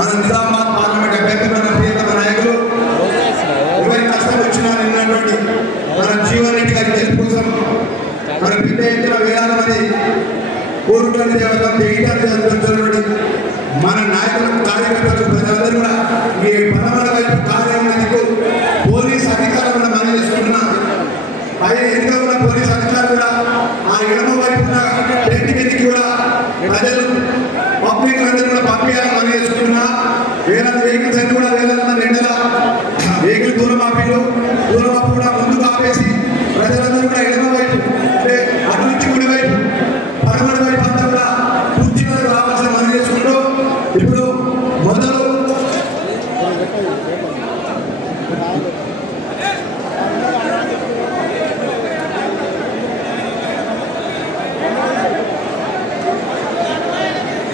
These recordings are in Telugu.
మన నిజామాబాద్ పార్లమెంట్ అభ్యర్థి మన ప్రియతమ నాయకులు ఎవరి కష్టం వచ్చినా నిన్నటువంటి మన జీవన్ రెడ్డి గారి గెలుపు కోసం మన పెద్ద ఎత్తున వేలాది మంది కోరుకున్న దేవతం జరుగుతున్నటువంటి మన నాయకులకు కార్యకర్తలకు ప్రజలందరూ కూడా ఈ పరమల వైపు కార్యాలయానికి పోలీస్ అధికారులు మనం చేసుకుంటున్నాం. పైన ఎదురుగా ఉన్న పోలీస్ అధికారులు కూడా ఆ ఎడమ వైపున టెంట్ కిందికి కూడా ప్రజలు పబ్లిక్ అందరూ కూడా పంపించాలని మనం చేసుకుంటున్నా. వేలాది వెహికల్స్ అన్ని కూడా వేలాది మంది ఎండల వెహికల్ దూరం ఆపి కూడా ముందుకు ఆపేసి ప్రజలందరూ కూడా ఎడమ వైపు అంటే అటు నుంచి కుడి వైపు పరమల వైపు అంతా కూడా పూర్తిగా రావాల్సిన మనం చేసుకుంటూ ఇప్పుడు మొదలు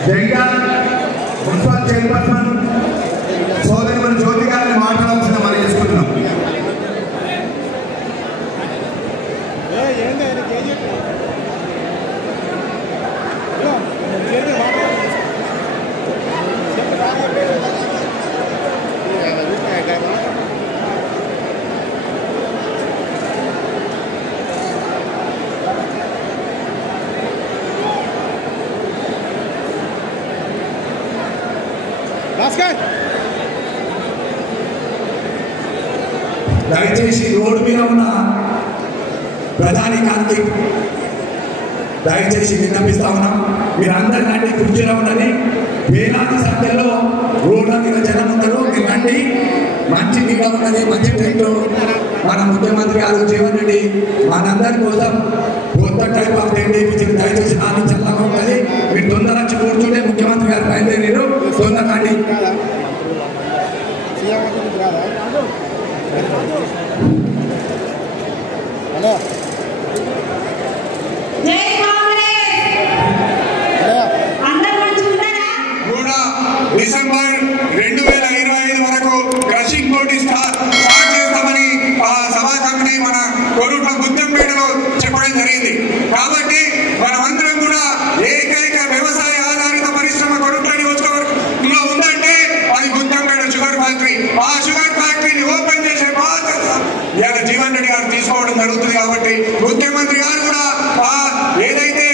జైగాల్ మున్సిపల్ చైర్పర్సన్ సోదరి మన జ్యోతి గారిని మాట్లాడాల్సిన మనం చేసుకుంటున్నాం. దయచేసి రోడ్డు మీద ఉన్న ప్రధాని కార్తీక్ దయచేసి విన్నపిస్తా ఉన్నాం. మీరందరి రండి, కుర్చీలో ఉండని. వేలాది సంఖ్యలో రోడ్ల మీద జనం ఉంటారు. మీరు రండి. మంచి మీద ఉన్నది, మంచి ట్రైన్లో మన ముఖ్యమంత్రి గారు జీవన్ రెడ్డి మనందరి కోసం కొత్త టైప్ ఆఫ్ ట్రైన్ వేయించి దయచేసి నాని చల్లగా ఉంటుంది. మీరు తొందర వచ్చి కూర్చుంటే ముఖ్యమంత్రి గారు బయలుదేరారు. తొందర రండి. డిసెంబర్ 2025 వరకు క్రషింగ్ బోర్డు స్టార్ట్ చేస్తామని సభా కమిటీ మన కోరుట్ల గుత్తంపేటలో చెప్పడం జరిగింది. కాబట్టి మనమందరం కూడా ఏకైక వ్యవసాయ ఆధారిత పరిశ్రమ కోరుట్ల నియోజకవర్గంలో ఉందంటే అది గుత్తంపేట షుగర్ ఫ్యాక్టరీ. ఆ షుగర్ ఫ్యాక్టరీని ఓపెన్ చేసే బాధ్యత ఇవాళ జీవన్ రెడ్డి గారు తీసుకోవడం జరుగుతుంది. కాబట్టి ముఖ్యమంత్రి గారు కూడా ఏదైతే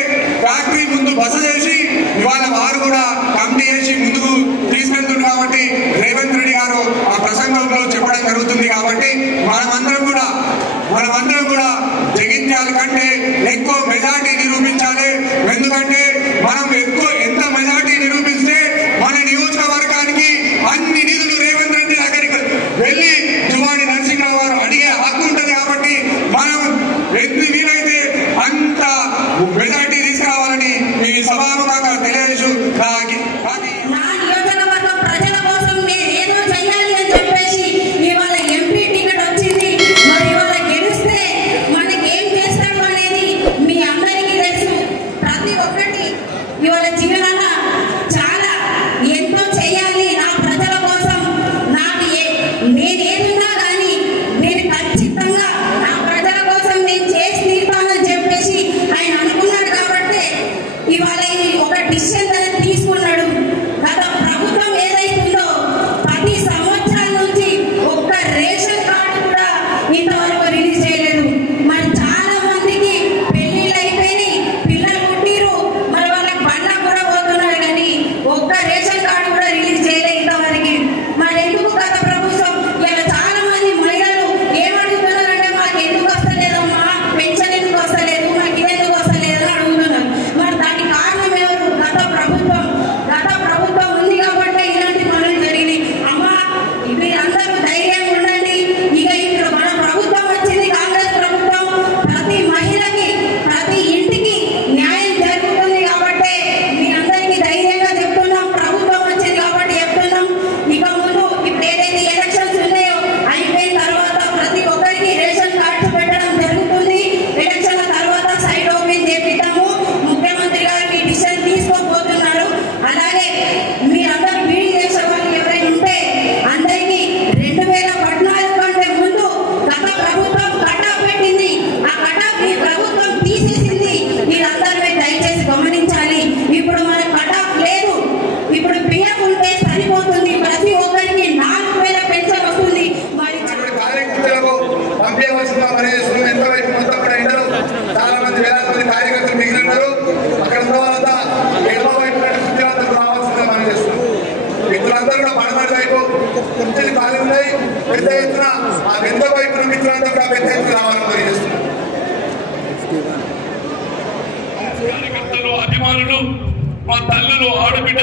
ఫ్యాక్టరీ ముందు బస చేసి ఇవాళ వారు కూడా కమిటీ చేసి ముందుకు తీసుకెళ్తుంది. కాబట్టి రేవంత్ రెడ్డి గారు ఆ ప్రసంగంలో చెప్పడం జరుగుతుంది. కాబట్టి మనమందరం కూడా జగిత్యాల కంటే ఎక్కువ మెజార్టీ నిరూపించాలి. ఎందుకంటే మనం ఎంత మెజార్టీ నిరూపిస్తే మన నియోజకవర్గానికి అన్ని నిధులు రేవంత్ రెడ్డి దగ్గరికి వెళ్ళి జువాడి నరసింహరావు గారు అడిగే హక్కు ఉంటుంది. కాబట్టి మనం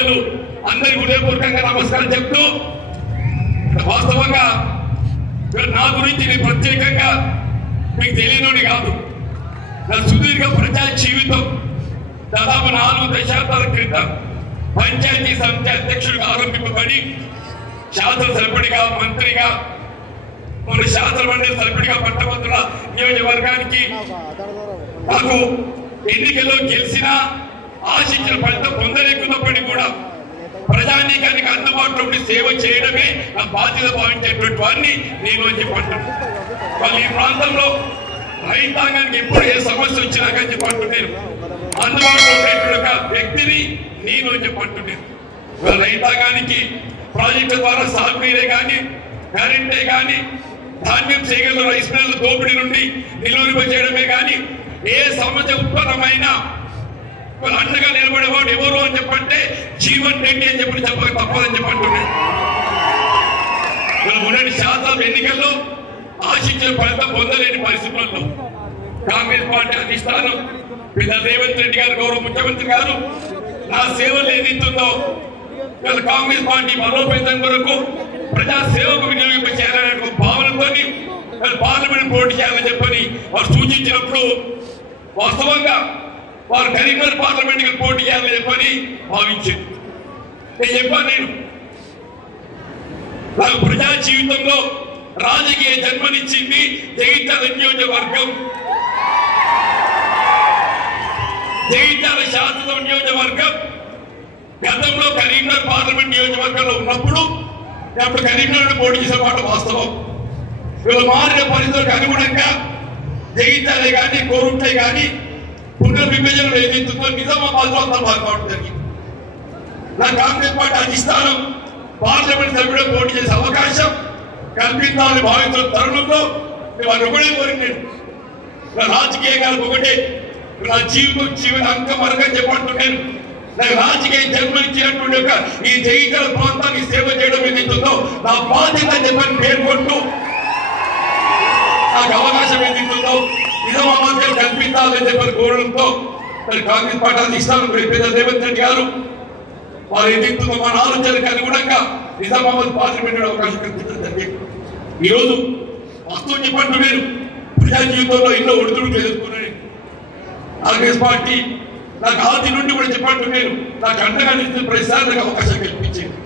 పెద్దలు అందరి హృదయపూర్వకంగా నమస్కారం చెప్తూ, వాస్తవంగా నా గురించి నేను ప్రత్యేకంగా మీకు తెలియని కాదు. నా సుదీర్ఘ ప్రజా జీవితం దాదాపు 4 దశాబ్దాల క్రితం పంచాయతీ సమితి అధ్యక్షుడిగా ఆరంభింపబడి శాసనసభ్యుడిగా, మంత్రిగా, మన శాసనమండలి సభ్యుడిగా పట్టభద్రుల నియోజకవర్గానికి నాకు ఎన్నికల్లో గెలిచిన ఆశించిన ఫలితం పొందలేకున్నప్పటికీ కూడా ప్రజానీకానికి అందుబాటులో ఉండి సేవ చేయడమే నా బాధ్యత భావించేటువంటి వాడిని నేను అని చెప్పంటాను. వాళ్ళు ఈ ప్రాంతంలో రైతాంగానికి ఎప్పుడు ఏ సమస్య వచ్చినా కానీ చెప్పంటున్నాను, అందుబాటులో ఉండేటువంటి వ్యక్తిని నేను అని చెప్పంటున్నాను. రైతాంగానికి ప్రాజెక్టు ద్వారా సాగునీరే కానీ, కరెంటే కానీ, ధాన్యం సేకరణ, రైస్ మిల్లుల దోపిడీ నుండి నిలువరింప చేయడమే కానీ, ఏ సమస్య ఉత్పన్నమైనా అండగా నిలబడేవాడు ఎవరు అని చెప్పంటే జీవన్ రెడ్డి అని చెప్పి చెప్పక తప్పదని చెప్పంటున్నాను. మొన్నటి శాసనసభ ఎన్నికల్లో ఆశించిన ఫలితం పొందలేని పరిస్థితుల్లో కాంగ్రెస్ పార్టీ అధిష్టానం పెద్ద రేవంత్ రెడ్డి గారు, గౌరవ ముఖ్యమంత్రి గారు, నా సేవలు ఏదైతుందో కాంగ్రెస్ పార్టీ బలోపేతం కొరకు ప్రజా సేవకు వినియోగింప చేయాలనే భావనతో పార్లమెంట్ పోటీ చేయాలని చెప్పని వారు సూచించినప్పుడు వాస్తవంగా వారు కరీంనగర్ పార్లమెంట్ కి పోటీ చేయాలని చెప్పని భావించింది. నేను చెప్పాను, నాకు ప్రజా జీవితంలో రాజకీయ జన్మనిచ్చింది జగిత్యాల నియోజకవర్గం. జగిత్యాల శాసన నియోజకవర్గం గతంలో కరీంనగర్ పార్లమెంట్ నియోజకవర్గంలో ఉన్నప్పుడు అప్పుడు కరీంనగర్ పోటీ చేసే మాట వాస్తవం. వీళ్ళు మారిన పరిస్థితులకు అనుగుణంగా జగిత్యాలే కానీ, కోరుట్లే కానీ పునర్విభజనలో ఏదైతుందో నిజామాబాద్ లో అంతా బాగుపడడం జరిగింది. నా కాంగ్రెస్ పార్టీ అధిష్టానం పార్లమెంట్ సభ్యుడు పోటీ చేసే అవకాశం కల్పించాలని భావించిన తరుణంలో వారు ఒకటే కోరినాడు. రాజకీయంగా ఒకటే నా జీవిత అంకం వరకని చెప్పంటున్నాను. నాకు రాజకీయ జన్మనిచ్చినటువంటి ఒక ఈ జగిత్యాల ప్రాంతానికి సేవ చేయడం ఏదైతుందో నా బాధ్యత చెప్పని పేర్కొంటూ నాకు అవకాశం ఏదైతుందో నిజామాబాద్ కల్పించాలని చెప్పని కోరడంతో మరి కాంగ్రెస్ పార్టీ అధిష్టానం పెద్ద రేవంత్ రెడ్డి గారు వారు ఏదైతుందో మన ఆలోచనకు అనుగుణంగా నిజామాబాద్ పార్లమెంట్ అవకాశం కల్పించడం జరిగింది. ఈరోజు వాస్తవం చెప్పండి, నేను ప్రజా జీవితంలో ఎన్నో ఒడిదుడుకులు ఎదుర్కొన్నాను. కాంగ్రెస్ పార్టీ నాకు ఆది నుండి కూడా చెప్పండి, నేను నాకు అండగా నిలిచిన ప్రతిసారి నాకు అవకాశం కల్పించింది.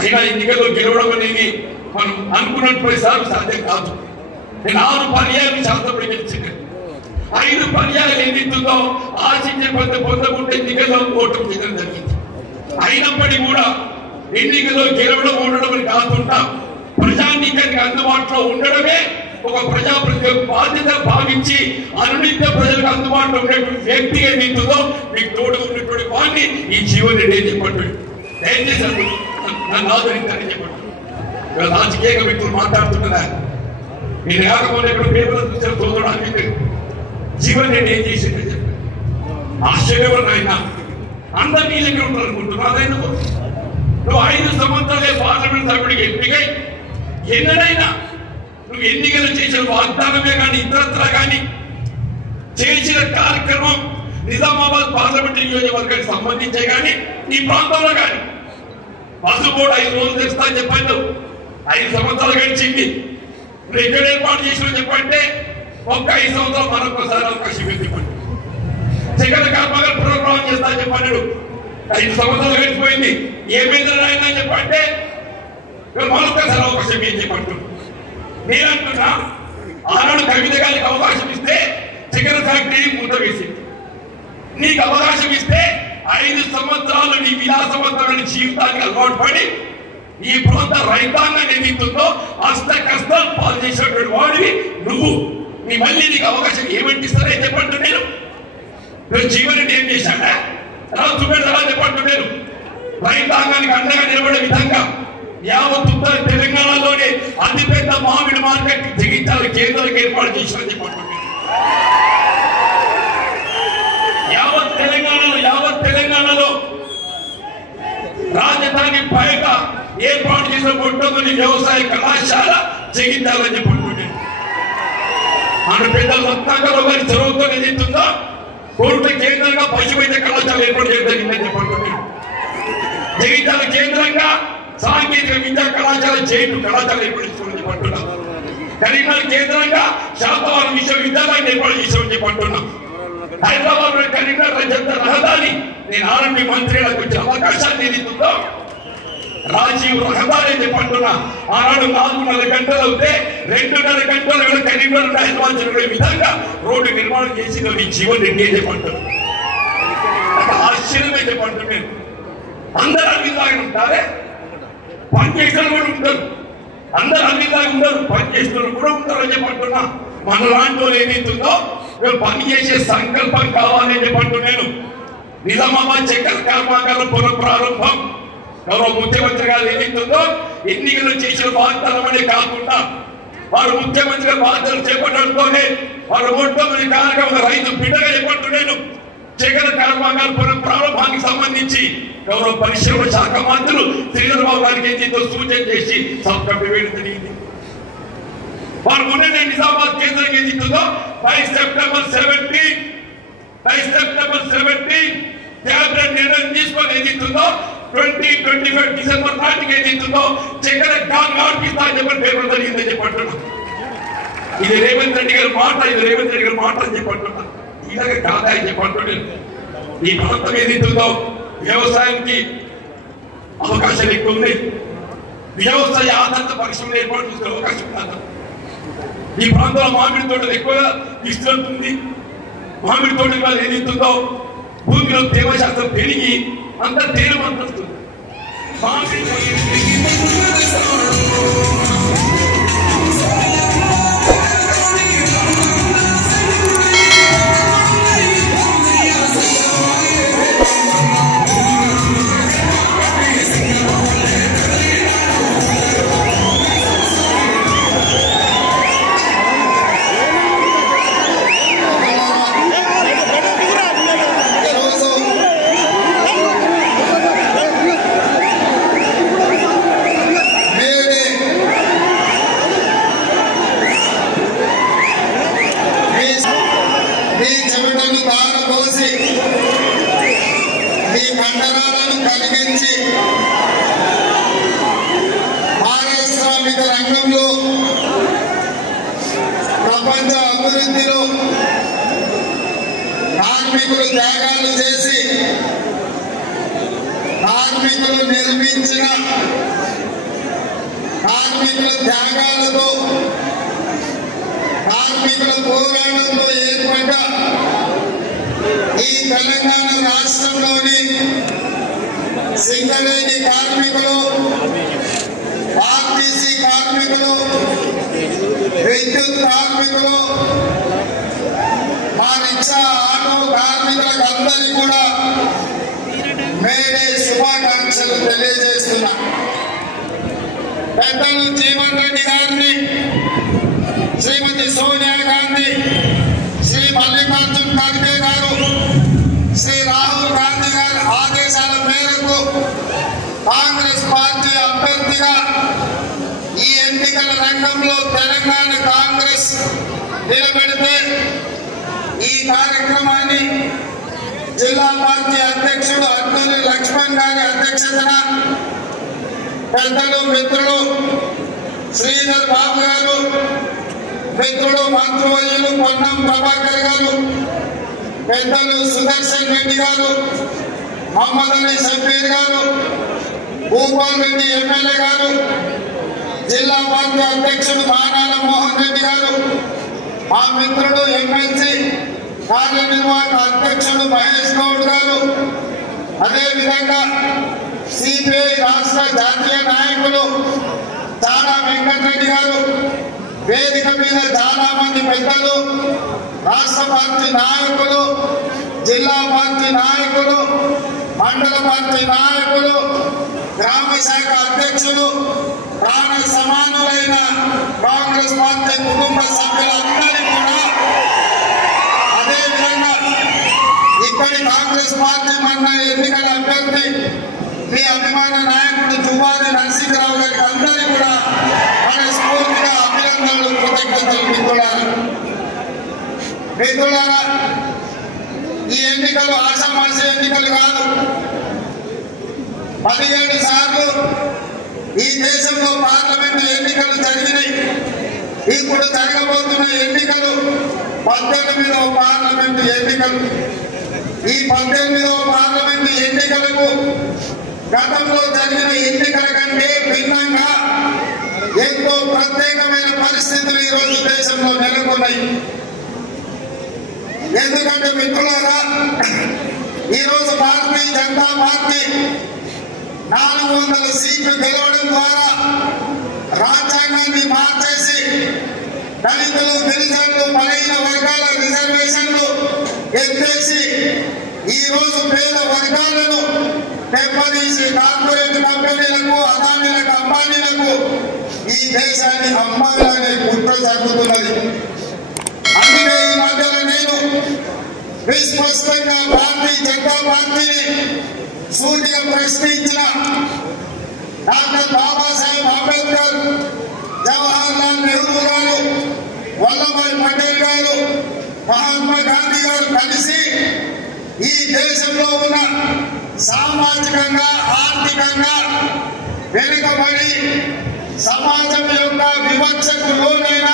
అయినా ఎన్నికల్లో గెలవడం అనేది మనం అనుకున్నట్టు ప్రతిసారి సాధ్యం కాదు. నేను 6 పర్యాయాలు శాసనసభ గెలిచింది. 5 పర్యాయాలు ఏదైతుందో ఆశించే పొందకుంటే ఎన్నికల్లో ఓటమి చేయడం జరిగింది. అయినప్పటికీ కూడా ఎన్నికల్లో గెలవడం ఉండడం కాకుండా ప్రజానీకానికి అందుబాటులో ఉండడమే ఒక ప్రజాప్రతినిధి బాధ్యత భావించి అనునిత్య ప్రజలకు అందుబాటులో ఉండేటువంటి వ్యక్తి ఏదైతుందో మీకు తోడు ఉన్నటువంటి వాడిని ఈ జీవన్ రెడ్డి అని చెప్పండి. దయచేసి నన్ను ఆదరించాలని చెప్పండి. రాజకీయంగా వ్యక్తులు మాట్లాడుతున్నారా? మీరు కాకపోతే ఇప్పుడు పేపర్లు చూసిన చూడడానికి జీవన్ రెడ్డి ఏం చేసిందని చెప్పి ఆశ్చర్యపడిన ఆయన అందరినీ దగ్గర ఉంటారు అనుకుంటున్నారు. నువ్వు 5 సంవత్సరాలే పార్లమెంట్ సభ్యుడికి ఎంపికై ఎన్నడైనా నువ్వు ఎన్నికలు చేసిన వాగ్దానమే కానీ ఇతరత్ర కానీ చేసిన కార్యక్రమం నిజామాబాద్ పార్లమెంట్ నియోజకవర్గానికి సంబంధించే కానీ ఈ ప్రాంతంలో కానీ బస్సు కూడా 5 రోజులు తెస్తా అని చెప్పండి. 5 సంవత్సరాలు గడిచింది. నువ్వు ఎక్కడ ఏర్పాటు చేసిన చెప్పంటే ఒక్క 5 సంవత్సరాలు మరొకసారి అవకాశం చెప్పండి. జగన్ కర్మగారు పునర్ప్రారం చేస్తా అని చెప్పన్నాడు. 5 సంవత్సరాలు గడిచిపోయింది. ఏమైందని రాయిందని చెప్పంటే మరొకసారి అవకాశం ఏం చెప్పండి. నేనంటున్నా, ఆనాడు కవిత గారికి అవకాశం ఇస్తే చికెన్ ఫ్యాక్టరీ మూత వేసింది. నీకు అవకాశం ఇస్తే 5 సంవత్సరాలు నీ విలాసవంతమైన జీవితానికి అలవాటు పడి ఈ ప్రాంత రైతాంగాన్ని ఏదైతుందో అష్ట కష్టాలు పాలు చేసినటువంటి వాడివి నువ్వు. నీ మళ్ళీ నీకు అవకాశం ఏమంటిస్తారే చెప్పండి. నేను జీవన్ రెడ్డి ఏం చేశాడా చూపెడతా చెప్పండి. నేను రైతాంగానికి అండగా నిలబడే విధంగా యావత్ ఉత్తర తెలంగాణలోనే అతిపెద్ద మామిడి మార్కెట్ జగిత్యాల కేంద్రాలకు ఏర్పాటు చేసిన చెప్పండి. యావత్ తెలంగాణలో రాజధాని బయట ఏర్పాటు చేసిన మొట్టమొదటి వ్యవసాయ కళాశాల జగిత్యాలని చెప్పండి. మన పెద్ద రత్నాకరావు గారి చొరవతో ఏదైతుందో కోరుట కేంద్రంగా పశువైద్య కళాశాల ఏర్పాటు చేయడం జరిగిందని చెప్పండి. జగిత్యాల కేంద్రంగా సాంకేతిక విద్యా కళాశాల జైలు కళాశాల ఏర్పాటు చేసుకోమని చెప్పంటున్నాం. కరీంనగర్ కేంద్రంగా శాతవాహన విశ్వవిద్యాలయాన్ని ఏర్పాటు చేసామని చెప్పంటున్నాం. హైదరాబాద్ లో కరీంనగర్ రహదారి నేను ఆర్ఎంపీ మంత్రులకు వచ్చే అవకాశాన్ని ఏదైతుందో రాజీవ్ రహదారి అని చెప్పంటున్నా. ఆనాడు 4.5 గంటలు అవుతే 2.5 గంటలు కరీంనగర్ హైదరాబాద్ జరిగే విధంగా రోడ్డు నిర్మాణం చేసిన ఈ జీవన్ రెడ్డి అని చెప్పంటున్నా. ఆశ్చర్యమే చెప్పంటున్నాను. అందరూ అన్నిలాగా ఉంటారే, పనిచేసిన కూడా ఉంటారు. అందరూ అన్నిలాగా ఉండరు, పనిచేస్తున్న కూడా ఉంటారు అని చెప్పంటున్నా. మన లాంటి వాళ్ళు ఏదైతుందో పని చేసే సంకల్పం కావాలని చెప్పంటున్నాను. నిజామాబాద్ చక్కెర కర్మాగారం పునఃప్రారంభం గౌరవ ముఖ్యమంత్రి గారు ఏదైతుందో ఎన్నికలు చేసిన వాగ్దానం అనే కాకుండా వారు ముఖ్యమంత్రిగా బాధ్యతలు చేపట్టడంతోనే వారు మొట్టమొదటి కార్యక్రమం రైతు బిడ్డగా చెప్పంటున్నాను. చక్కెర కర్మాగారం పునఃప్రారంభానికి సంబంధించి గౌరవ పరిశ్రమ శాఖ మంత్రులు శ్రీధర్ బాబు గారికి ఏదైతే సూచన చేసి సబ్ కమిటీ వేయడం జరిగింది. వారు మొన్న నిజామాబాద్ కేంద్రం ఏదైతుందో 5 సెప్టెంబర్ 17 క్యాబినెట్ నిర్ణయం తీసుకొని ఏదైతుందో 2025 డిసెంబర్ నాటికి ఏదైతుందో చక్కెర ఆర్పిస్తా అని చెప్పి పేపర్ జరిగిందని చెప్పంటున్నా. ఇది రేవంత్ రెడ్డి గారి మాట, అని చెప్పంటున్నా. ఇలాగే కాదా అని చెప్పంటున్నాను. ఈ ప్రాంతం ఏదైతుందో వ్యవసాయానికి అవకాశాలు ఎక్కువ ఉన్నాయి. వ్యవసాయ ఆధారిత పరిశ్రమలు ఏర్పాటు చేసుకునే అవకాశం కాదు. ఈ ప్రాంతంలో మామిడి తోటలు ఎక్కువగా విస్తృతుంది. మామిడి తోటల వల్ల ఏదైతుందో భూమిలో తేమశాస్త్రం పెరిగి అంత తేలిమంత వస్తుంది. కండరాలను కలిగించి పారిశ్రామిక రంగంలో ప్రపంచ అభివృద్ధిలో కార్మికులు త్యాగాలు చేసి కార్మికులు నిర్మించిన కార్మికుల త్యాగాలతో కార్మికుల పోరాటంతో ఏర్పడ్డ ఈ తెలంగాణ రాష్ట్రంలోని సింగరేణి కార్మికులు, ఆర్టీసీ కార్మికులు, విద్యుత్ కార్మికులు, మా రిక్షా ఆటో కార్మికులకు అందరికీ కూడా మేడే శుభాకాంక్షలు తెలియజేస్తున్నా. పెద్దలు జీవన్ రెడ్డి గారిని, శ్రీమతి సోనియా గాంధీ, శ్రీ మల్లికార్జున్ ఖర్గే గారు, శ్రీ రాహుల్ గాంధీ గారి ఆదేశాల మేరకు కాంగ్రెస్ పార్టీ అభ్యర్థిగా ఈ ఎన్నికల రంగంలో తెలంగాణ కాంగ్రెస్ నిలబెడితే ఈ కార్యక్రమాన్ని జిల్లా పార్టీ అధ్యక్షుడు అర్జున్ లక్ష్మణ్ గారి అధ్యక్షతన పెద్దలు మిత్రులు శ్రీధర్ బాబు గారు, మిత్రుడు మంత్రివర్యులు పొన్నం ప్రభాకర్ గారు, పెద్దలు సుదర్శన్ రెడ్డి గారు, మహమ్మద్ అలీ షబీర్ గారు, భూపాల్ రెడ్డి ఎమ్మెల్యే గారు, జిల్లా పార్టీ అధ్యక్షుడు మానాల మోహన్ రెడ్డి గారు, మా మిత్రుడు ఎమ్మెల్సీ కార్యనిర్వాహక అధ్యక్షుడు మహేష్ గౌడ్ గారు, అదేవిధంగా సిపిఐ రాష్ట్ర జాతీయ నాయకులు చాడా వెంకటరెడ్డి గారు, వేదిక మీద చాలా మంది పెద్దలు, రాష్ట్ర పార్టీ నాయకులు, జిల్లా పార్టీ నాయకులు, మండల పార్టీ నాయకులు, గ్రామ శాఖ అధ్యక్షులు, ప్రాణ సమానులైన కాంగ్రెస్ పార్టీ కుటుంబ సభ్యులందరికీ కూడా, అదేవిధంగా ఇక్కడి కాంగ్రెస్ పార్టీ మన ఎన్నికల అభ్యర్థి మీ అభిమాన నాయకుడు జువాది నరసింహరావు గారికి అందరికీ కూడా మనస్ఫూర్తిగా అభినందనలు, కృతజ్ఞతలు. మిత్రులారా, ఈ ఎన్నికలు ఆషామాషి ఎన్నికలు కాదు. 17 సార్లు ఈ దేశంలో పార్లమెంటు ఎన్నికలు జరిగినాయి. ఇప్పుడు జరగబోతున్న ఎన్నికలు 18వ పార్లమెంటు ఎన్నికలు. ఈ 18వ పార్లమెంటు ఎన్నికలకు గతంలో జరిగిన ఎన్నికల కంటే భిన్నంగా ఎంతో ప్రత్యేకమైన పరిస్థితులు ఈ రోజు దేశంలో నెలకొన్నాయి. ఎందుకంటే మిత్రులారా, ఈరోజు భారతీయ జనతా పార్టీ 400 సీట్లు గెలవడం ద్వారా రాజ్యాంగాన్ని మార్చేసి దళితులు, గిరిజనులు, బలహీన వర్గాల రిజర్వేషన్లు ఎత్తేసి ఈ రోజు పేద వర్గాలను దెబ్బతీసి కార్పొరేట్ కంపెనీలకు, అదానీలకు, అంబానీలకు ఈ దేశాన్ని అమ్మాలనే కుట్ర జరుగుతున్నది. అందుకే ఈ మధ్యలో నేను విస్పష్టంగా భారతీయ జనతా పార్టీని సూటిగా ప్రశ్నించిన డాక్టర్ బాబాసాహెబ్ అంబేద్కర్, జవహర్ లాల్ నెహ్రూ గారు, వల్లభాయ్ పటేల్ గారు, మహాత్మా గాంధీ గారు కలిసి ఈ దేశంలో ఉన్న సామాజికంగా, ఆర్థికంగా వెనుకబడి సమాజం యొక్క వివక్షకు లోనైన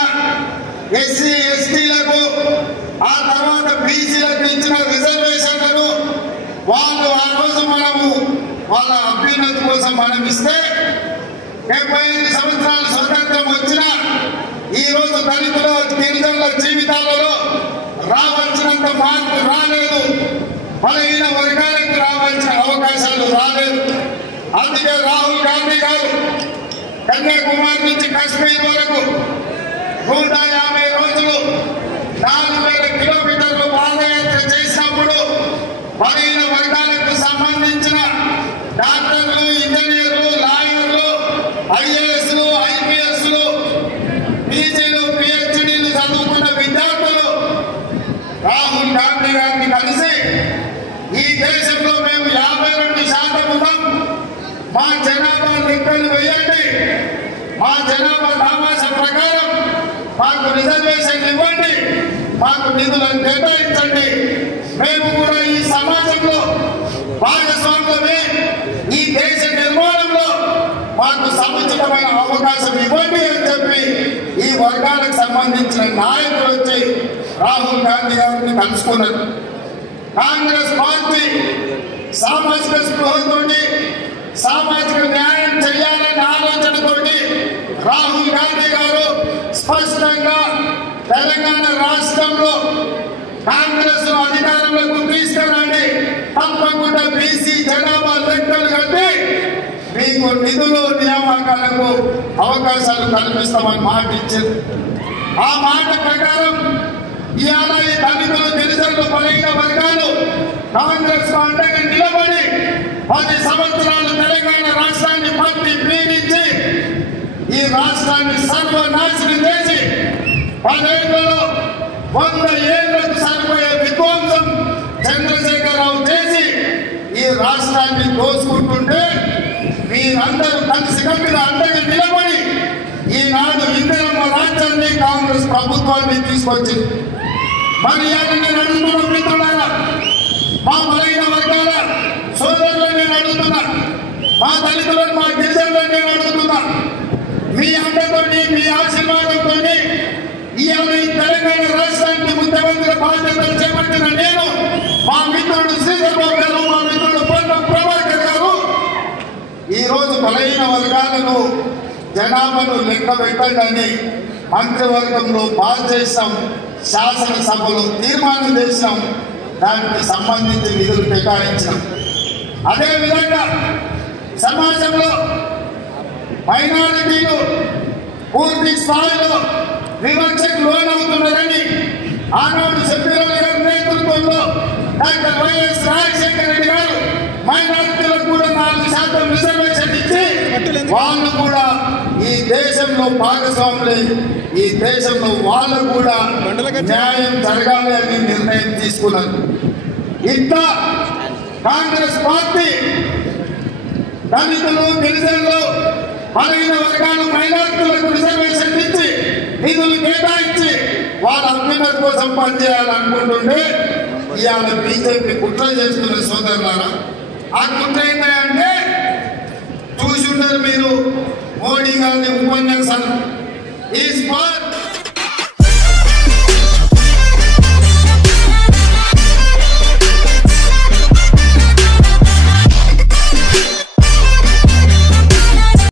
ఎస్సీ ఎస్టీలకు, ఆ తర్వాత బీసీలకు ఇచ్చిన రిజర్వేషన్లను వాళ్ళు ఆ రోజు మనము వాళ్ళ అభ్యున్నతి కోసం మనం ఇస్తే 75 సంవత్సరాల స్వతంత్రం వచ్చిన ఈ రోజు దళితుల, గిరిజనుల జీవితాలలో రావాల్సినంత మార్పు రాలేదు. బలహీన వర్గాలకు రావాల్సిన అవకాశాలు రాలేదు. అందుకే రాహుల్ గాంధీ గారు కన్యాకుమారి నుంచి కాశ్మీర్ వరకు 150 రోజులు 4000 కిలోమీటర్లు పాదయాత్ర చేసినప్పుడు బలహీన వర్గాలకు సంబంధించిన డాక్టర్లు, ఇంజనీర్లు, లాయర్లు, ఐఏఎస్లు, ఐపీఎస్లు, పీజీలు, పిహెచ్డీలు చదువుకున్న విద్యార్థులు రాహుల్ గాంధీ గారిని కలిసి ఈ దేశంలో మేము 52% ఉన్నాం, మా జనాభా లెక్కలు వేయండి, మా జనాభా దామాష ప్రకారం మాకు రిజర్వేషన్ ఇవ్వండి, మాకు నిధులను కేటాయించండి, మేము కూడా ఈ సమాజంలో భాగస్వాములమే, ఈ దేశ నిర్మాణంలో మాకు సముచితమైన అవకాశం ఇవ్వండి అని చెప్పి ఈ వర్గాలకు సంబంధించిన నాయకులు వచ్చి రాహుల్ గాంధీ గారిని కలుసుకున్నారు. కాంగ్రెస్ పార్టీ సామాజిక స్పృహతోటి, సామాజిక న్యాయం చేయాలనే ఆలోచనతోటి రాహుల్ గాంధీ గారు స్పష్టంగా తెలంగాణ రాష్ట్రంలో కాంగ్రెస్ అధికారంలోకి తీసుకురండి, తప్పకుండా బీసీ జనాభా లెక్కలు కట్టి మీకు నిధులు, నియామకాలకు అవకాశాలు కల్పిస్తామని మాట ఇచ్చారు. ఆ మాట ప్రకారం ఇవాళ ఈ దళితులు, గిరిజనులు, బలహీన వర్గాలు కాంగ్రెస్ అండగా నిలబడి 10 సంవత్సరాలు తెలంగాణ రాష్ట్రాన్ని పట్టి పీడించి ఈ రాష్ట్రాన్ని సర్వనాశనం చేసి 10 ఏళ్లలో 100 ఏళ్లకు సరిపోయే విధ్వంసం చంద్రశేఖరరావు చేసి ఈ రాష్ట్రాన్ని దోచుకుంటుంటే మీరందరూ కలిసికట్టుగా అండగా నిలబడి ఈనాడు ఇందిరమ్మ రాజ్యాన్ని, కాంగ్రెస్ ప్రభుత్వాన్ని తీసుకొచ్చింది. మరి నేను అడుగుతున్న మిత్రులారా, మా బలహీన వర్గాల సోదరులను నేను అడుగుతున్నా, మా దళితులను, మా గిరిజనులను నేను అడుగుతున్నా, మీ అండతో, మీ ఆశీర్వాదంతో ఇవాళ ఈ తెలంగాణ రాష్ట్రానికి ముఖ్యమంత్రి బాధ్యతలు చేపట్టిన నేను, మా మిత్రుడు శ్రీధర్ బాబు గారు, మా మిత్రుడు పొన్నం ప్రభాకర్ గారు ఈ రోజు బలహీన వర్గాలను, జనాభాను లెక్క పెట్టండి అని మంత్రివర్గంలో పాస్ చేసాం, శాసనసభలో తీర్మానం చేసినాం, దానికి సంబంధించి నిధులు కేటాయించాం. అదేవిధంగా సమాజంలో మైనారిటీలు పూర్తి స్థాయిలో వివక్షకు లోనవుతున్నారని ఆనాడు శంకరరావు గారి నేతృత్వంలో డాక్టర్ వైఎస్ రాజశేఖర రెడ్డి గారు మైనారిటీలకు కూడా 4% రిజర్వేషన్ ఇచ్చి వాళ్ళు కూడా ఈ దేశంలో భాగస్వాములై ఈ దేశంలో వాళ్ళు కూడా న్యాయం జరగాలి అని నిర్ణయం తీసుకున్నారు. ఇంత కాంగ్రెస్ పార్టీ దళితులు, గిరిజనులు, బలహీన వర్గాలు, మైనారిటీలకు రిజర్వేషన్ ఇచ్చి నిధులు కేటాయించి వాళ్ళ అభ్యున్నతి కోసం పనిచేయాలనుకుంటుంటే ఇవాళ బీజేపీ కుట్ర చేస్తున్న సోదరులారా, ఆ కుట్ర ఏంటంటే చూసి ఉంటారు మీరు మోడీ గారి ఉపన్యాసాలు. ఈ స్మార్ట్